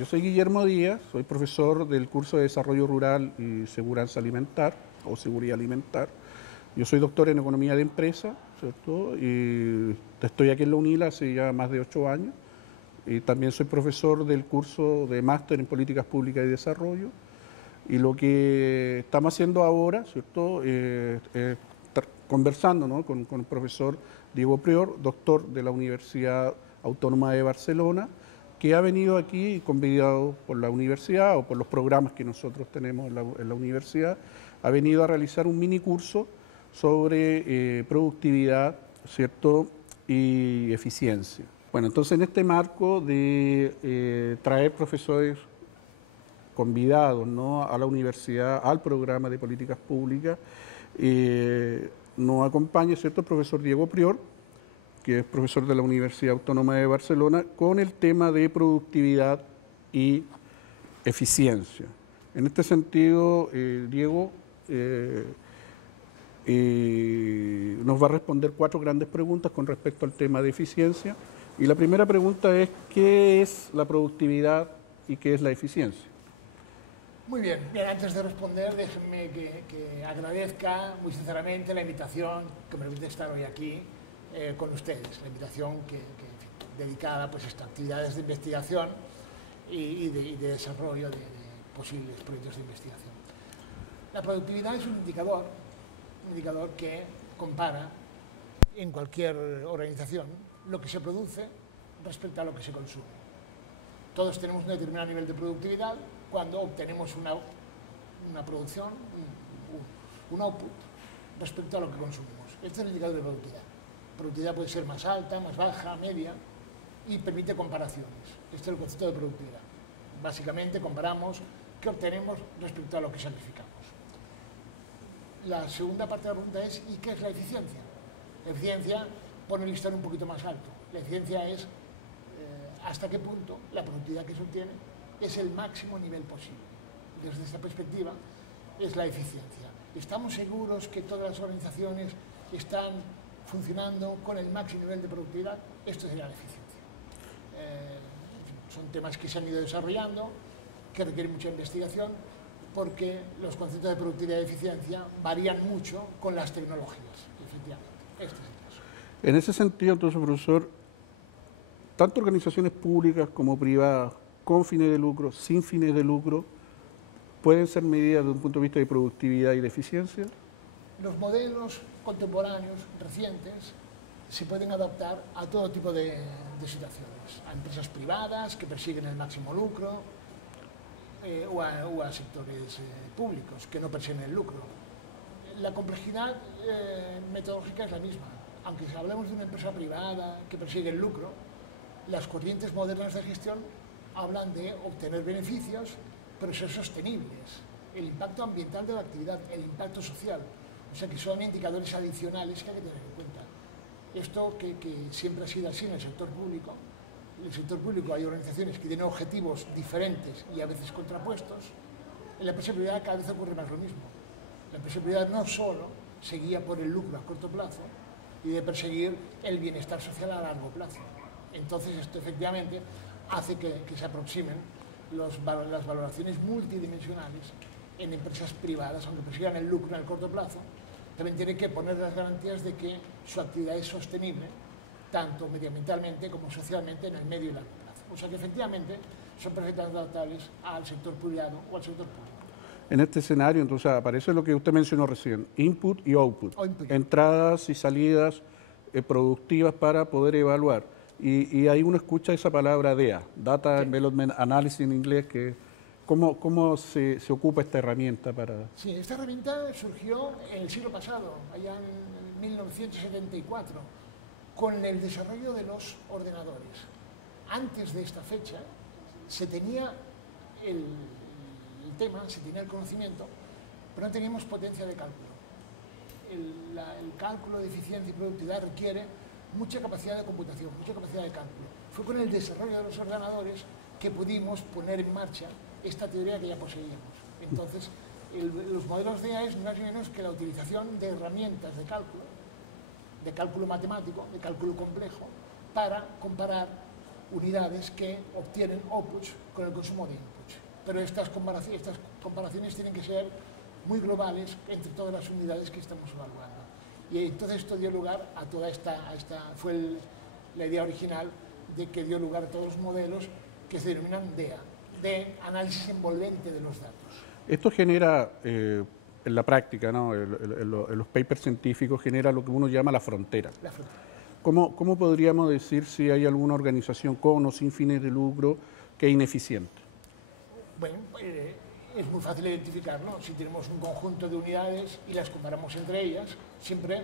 Yo soy Guillermo Díaz, soy profesor del curso de Desarrollo Rural y Seguridad Alimentar, o Seguridad Alimentar. Yo soy doctor en Economía de Empresa, ¿cierto? Y estoy aquí en la UNILA hace ya más de 8 años. Y también soy profesor del curso de Máster en Políticas Públicas y Desarrollo. Y lo que estamos haciendo ahora, ¿cierto? Conversando, ¿no? con el profesor Diego Prior, doctor de la Universidad Autónoma de Barcelona, que ha venido aquí convidado por la universidad o por los programas que nosotros tenemos en la universidad, ha venido a realizar un mini curso sobre productividad, ¿cierto? Y eficiencia. Bueno, entonces en este marco de traer profesores convidados, ¿no? a la universidad, al programa de políticas públicas, nos acompaña, ¿cierto?, el profesor Diego Prior, que es profesor de la Universidad Autónoma de Barcelona, con el tema de productividad y eficiencia. En este sentido, Diego nos va a responder 4 grandes preguntas con respecto al tema de eficiencia. Y la primera pregunta es, ¿qué es la productividad y qué es la eficiencia? Muy bien, antes de responder, déjenme que agradezca muy sinceramente la invitación que me permite estar hoy aquí con ustedes, la invitación dedicada pues, a estas actividades de investigación y de desarrollo de posibles proyectos de investigación. La productividad es un indicador que compara en cualquier organización lo que se produce respecto a lo que se consume. Todos tenemos un determinado nivel de productividad cuando obtenemos una producción, un output respecto a lo que consumimos. Este es el indicador de productividad. La productividad puede ser más alta, más baja, media, y permite comparaciones. Este es el concepto de productividad. Básicamente comparamos qué obtenemos respecto a lo que sacrificamos. La segunda parte de la pregunta es, ¿y qué es la eficiencia? La eficiencia pone el listón un poquito más alto. La eficiencia es hasta qué punto la productividad que se obtiene es el máximo nivel posible. Desde esta perspectiva es la eficiencia. ¿Estamos seguros que todas las organizaciones están funcionando con el máximo nivel de productividad? Esto sería la eficiencia. Son temas que se han ido desarrollando, que requieren mucha investigación, porque los conceptos de productividad y eficiencia varían mucho con las tecnologías, efectivamente. Este es el caso. En ese sentido, entonces, profesor, tanto organizaciones públicas como privadas, con fines de lucro, sin fines de lucro, ¿pueden ser medidas desde un punto de vista de productividad y de eficiencia? Los modelos contemporáneos, recientes, se pueden adaptar a todo tipo de situaciones. A empresas privadas que persiguen el máximo lucro o a sectores públicos que no persiguen el lucro. La complejidad metodológica es la misma. Aunque si hablamos de una empresa privada que persigue el lucro, las corrientes modernas de gestión hablan de obtener beneficios, pero ser sostenibles. El impacto ambiental de la actividad, el impacto social. O sea que son indicadores adicionales que hay que tener en cuenta. Esto que siempre ha sido así en el sector público. En el sector público hay organizaciones que tienen objetivos diferentes y a veces contrapuestos. En la empresa privada cada vez ocurre más lo mismo. La empresa privada no solo se guía por el lucro a corto plazo y de perseguir el bienestar social a largo plazo. Entonces esto efectivamente hace que se aproximen las valoraciones multidimensionales en empresas privadas, aunque persigan el lucro en el corto plazo, también tienen que poner las garantías de que su actividad es sostenible, tanto medioambientalmente como socialmente en el medio y largo plazo. O sea que efectivamente son perfectamente adaptables al sector privado o al sector público. En este escenario, entonces, aparece lo que usted mencionó recién, input y output, entradas y salidas productivas para poder evaluar. Y ahí uno escucha esa palabra DEA, Data Development Analysis en inglés, que ¿cómo se ocupa esta herramienta para...? Sí, esta herramienta surgió en el siglo pasado, allá en 1974, con el desarrollo de los ordenadores. Antes de esta fecha se tenía el tema, se tenía el conocimiento, pero no teníamos potencia de cálculo. El cálculo de eficiencia y productividad requiere mucha capacidad de computación, mucha capacidad de cálculo. Fue con el desarrollo de los ordenadores que pudimos poner en marcha esta teoría que ya poseíamos. Entonces, los modelos DEA es más o menos que la utilización de herramientas de cálculo matemático, de cálculo complejo, para comparar unidades que obtienen outputs con el consumo de inputs. Pero estas comparaciones tienen que ser muy globales entre todas las unidades que estamos evaluando. Y entonces esto dio lugar a toda fue la idea original de que dio lugar a todos los modelos que se denominan DEA, de análisis envolvente de los datos. Esto genera, en la práctica, ¿no? En los papers científicos, genera lo que uno llama la frontera. La frontera. ¿Cómo podríamos decir si hay alguna organización con o sin fines de lucro que es ineficiente? Bueno, es muy fácil identificarlo. Si tenemos un conjunto de unidades y las comparamos entre ellas, siempre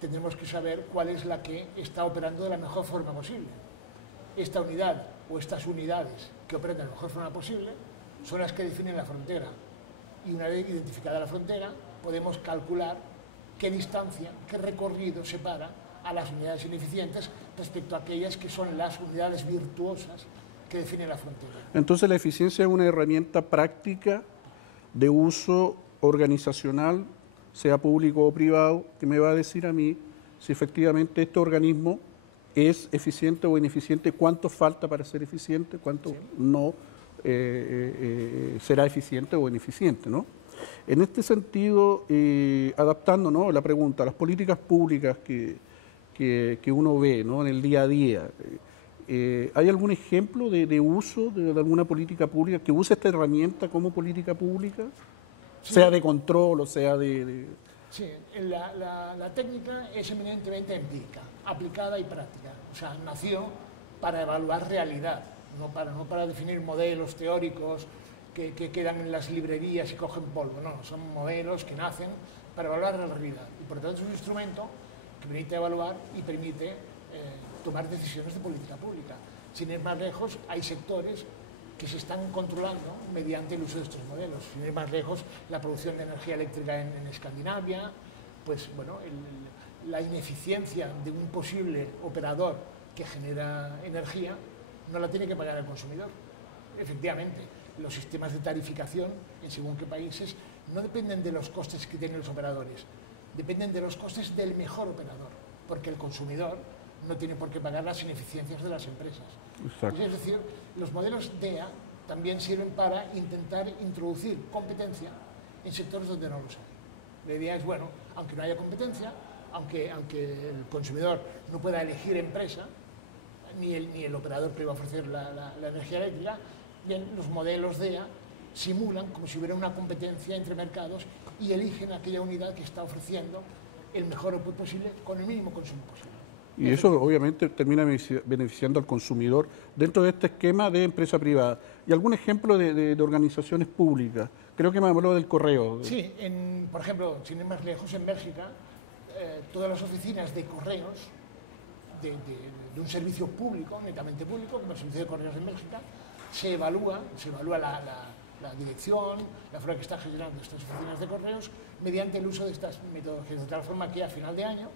tendremos que saber cuál es la que está operando de la mejor forma posible. Esta unidad o estas unidades que operan de la mejor forma posible son las que definen la frontera. Y una vez identificada la frontera, podemos calcular qué distancia, qué recorrido separa a las unidades ineficientes respecto a aquellas que son las unidades virtuosas que definen la frontera. Entonces la eficiencia es una herramienta práctica de uso organizacional, sea público o privado, que me va a decir a mí si efectivamente este organismo es eficiente o ineficiente, cuánto falta para ser eficiente, cuánto no será eficiente o ineficiente, ¿no? En este sentido, adaptando, ¿no?, la pregunta a las políticas públicas que uno ve, ¿no?, en el día a día, ¿hay algún ejemplo de uso de alguna política pública que use esta herramienta como política pública? Sí. Sea de control o sea de... Sí, la técnica es eminentemente empírica, aplicada y práctica. O sea, nació para evaluar realidad, no para definir modelos teóricos que quedan en las librerías y cogen polvo. No, son modelos que nacen para evaluar la realidad. Y por lo tanto es un instrumento que permite evaluar y permite tomar decisiones de política pública. Sin ir más lejos, hay sectores que se están controlando mediante el uso de estos modelos. Sin ir más lejos, la producción de energía eléctrica en Escandinavia, pues bueno, la ineficiencia de un posible operador que genera energía no la tiene que pagar el consumidor. Efectivamente, los sistemas de tarificación en según qué países no dependen de los costes que tienen los operadores, dependen de los costes del mejor operador, porque el consumidor no tiene por qué pagar las ineficiencias de las empresas. Es decir, los modelos DEA también sirven para intentar introducir competencia en sectores donde no los hay. La idea es, bueno, aunque no haya competencia, aunque el consumidor no pueda elegir empresa, ni el operador que va a ofrecer la energía eléctrica, bien, los modelos DEA simulan como si hubiera una competencia entre mercados y eligen aquella unidad que está ofreciendo el mejor output posible con el mínimo consumo posible. Y eso obviamente termina beneficiando al consumidor dentro de este esquema de empresa privada. ¿Y algún ejemplo de organizaciones públicas? Creo que me habló del correo. Sí, por ejemplo, sin ir más lejos, en Bélgica, todas las oficinas de correos de un servicio público, netamente público, como el servicio de correos en Bélgica, se evalúa la dirección, la forma que está gestionando estas oficinas de correos, mediante el uso de estas metodologías, de tal forma que a final de año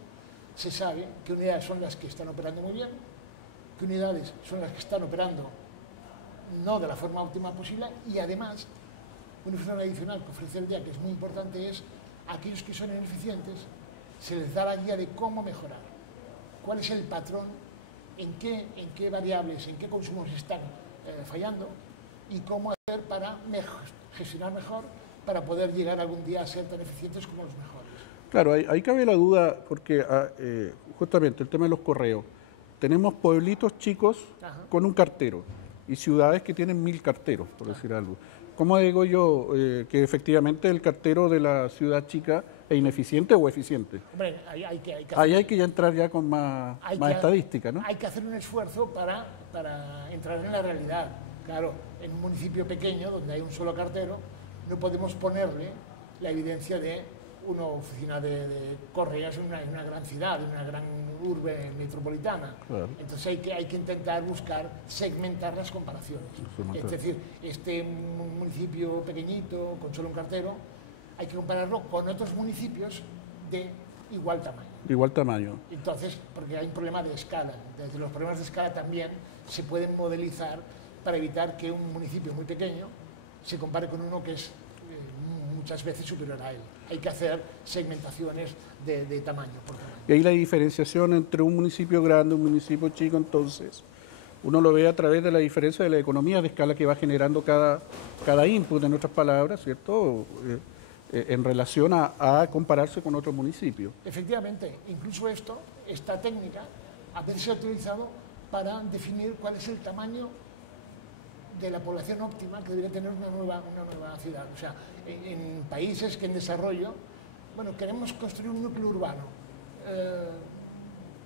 se sabe qué unidades son las que están operando muy bien, qué unidades son las que están operando no de la forma óptima posible, y además, una función adicional que ofrece el DEA, que es muy importante, es a aquellos que son ineficientes, se les da la guía de cómo mejorar, cuál es el patrón, en qué variables, en qué consumos están fallando, y cómo hacer para gestionar mejor, para poder llegar algún día a ser tan eficientes como los mejores. Claro, ahí cabe la duda porque justamente el tema de los correos. Tenemos pueblitos chicos con un cartero y ciudades que tienen 1000 carteros, por decir algo. ¿Cómo digo yo que efectivamente el cartero de la ciudad chica es ineficiente o eficiente? Hombre, ahí hay que ya entrar ya con más estadística, ¿no? Hay que hacer un esfuerzo para entrar en la realidad. Claro, en un municipio pequeño donde hay un solo cartero no podemos ponerle la evidencia de una oficina de correos en una gran ciudad, en una gran urbe metropolitana. Claro. Entonces hay que intentar buscar segmentar las comparaciones. Es decir, este municipio pequeñito, con solo un cartero, hay que compararlo con otros municipios de igual tamaño. De igual tamaño. Entonces, porque hay un problema de escala. Desde los problemas de escala también se pueden modelizar para evitar que un municipio muy pequeño se compare con uno que es muchas veces superior a él. Hay que hacer segmentaciones de tamaño por tamaño. Y ahí la diferenciación entre un municipio grande y un municipio chico, entonces, uno lo ve a través de la diferencia de la economía de escala que va generando cada input, en otras palabras, ¿cierto? En relación a compararse con otros municipios. Efectivamente, incluso esta técnica, a veces se ha utilizado para definir cuál es el tamaño de la población óptima que debería tener una nueva ciudad. O sea, en países que en desarrollo, bueno, queremos construir un núcleo urbano.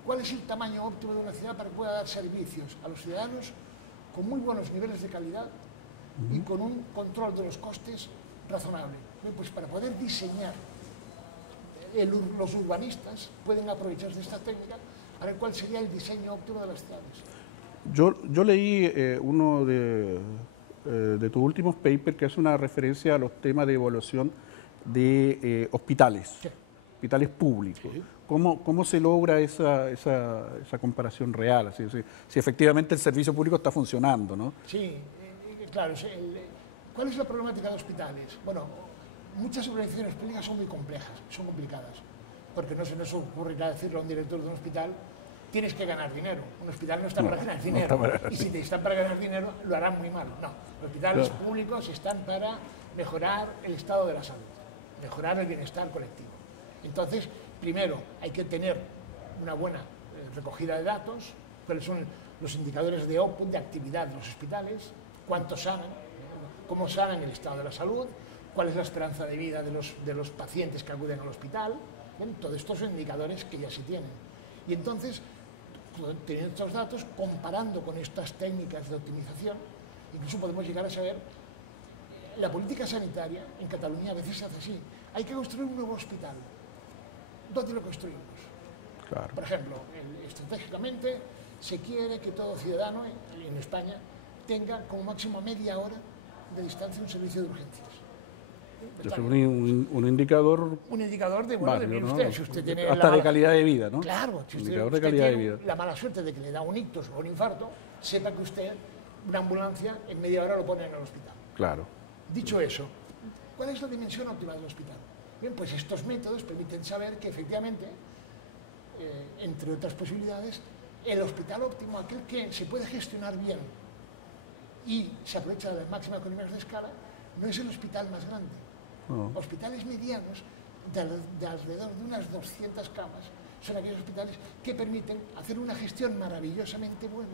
¿Cuál es el tamaño óptimo de una ciudad para que pueda dar servicios a los ciudadanos con muy buenos niveles de calidad y con un control de los costes razonable? Pues para poder diseñar, los urbanistas pueden aprovecharse de esta técnica para ver cuál sería el diseño óptimo de las ciudades. Yo leí uno de tus últimos papers que hace una referencia a los temas de evaluación de hospitales, Sí. hospitales públicos. Sí. ¿Cómo se logra esa comparación real? Así, si efectivamente el servicio público está funcionando, ¿no? Sí, claro. ¿Cuál es la problemática de hospitales? Bueno, muchas organizaciones públicas son muy complejas, son complicadas, porque no se nos ocurrirá decirle a un director de un hospital: tienes que ganar dinero. Un hospital no está para ganar dinero. Y si te están para ganar dinero, lo harán muy mal. No, los hospitales públicos están para mejorar el estado de la salud, mejorar el bienestar colectivo. Entonces, primero, hay que tener una buena recogida de datos, cuáles son los indicadores de output, de actividad de los hospitales, cuántos sanan, cómo sanan el estado de la salud, cuál es la esperanza de vida de los pacientes que acuden al hospital. Bien, todos estos son indicadores que ya se tienen. Y entonces, teniendo estos datos, comparando con estas técnicas de optimización, incluso podemos llegar a saber, la política sanitaria en Cataluña a veces se hace así: hay que construir un nuevo hospital. ¿Dónde lo construimos? Claro. Por ejemplo, estratégicamente se quiere que todo ciudadano en España tenga como máximo media hora de distancia un servicio de urgencias. Es un indicador. Un indicador de, bueno, válido, de ¿no? usted, si usted tiene hasta de calidad de vida, ¿no? Claro, si indicador usted de calidad de tiene vida. la mala suerte de que le da un ictus o un infarto, sepa que usted, una ambulancia, en media hora lo pone en el hospital. Claro. Dicho eso, ¿cuál es la dimensión óptima del hospital? Bien, pues estos métodos permiten saber que efectivamente, entre otras posibilidades, el hospital óptimo, aquel que se puede gestionar bien y se aprovecha de las máximas economías de escala, no es el hospital más grande. No. Hospitales medianos, de alrededor de unas 200 camas, son aquellos hospitales que permiten hacer una gestión maravillosamente buena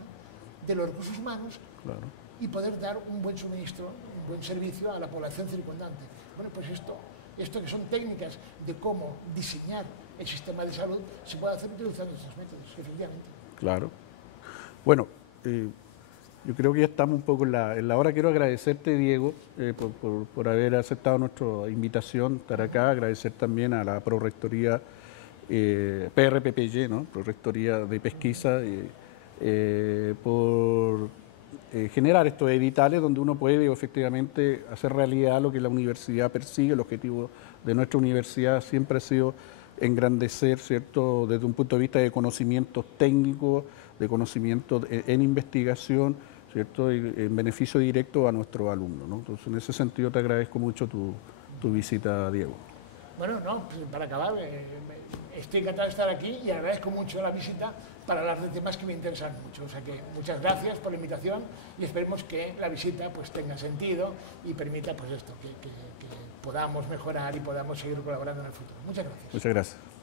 de los recursos humanos. Claro. Y poder dar un buen suministro, un buen servicio a la población circundante. Bueno, pues esto que son técnicas de cómo diseñar el sistema de salud, se puede hacer utilizando estos métodos, efectivamente. Claro. Bueno, yo creo que ya estamos un poco en la hora. Quiero agradecerte, Diego, por haber aceptado nuestra invitación, estar acá. Agradecer también a la Prorrectoría PRPPY, ¿no? Prorrectoría de Pesquisa, por generar estos editales donde uno puede efectivamente hacer realidad lo que la universidad persigue. El objetivo de nuestra universidad siempre ha sido engrandecer, ¿cierto?, desde un punto de vista de conocimientos técnicos, de conocimientos en investigación, ¿cierto?, y en beneficio directo a nuestros alumnos, ¿no? Entonces, en ese sentido te agradezco mucho tu visita, Diego. Bueno, no, pues para acabar, estoy encantado de estar aquí y agradezco mucho la visita para hablar de temas que me interesan mucho. O sea que muchas gracias por la invitación y esperemos que la visita pues tenga sentido y permita pues esto, que podamos mejorar y podamos seguir colaborando en el futuro. Muchas gracias. Muchas gracias.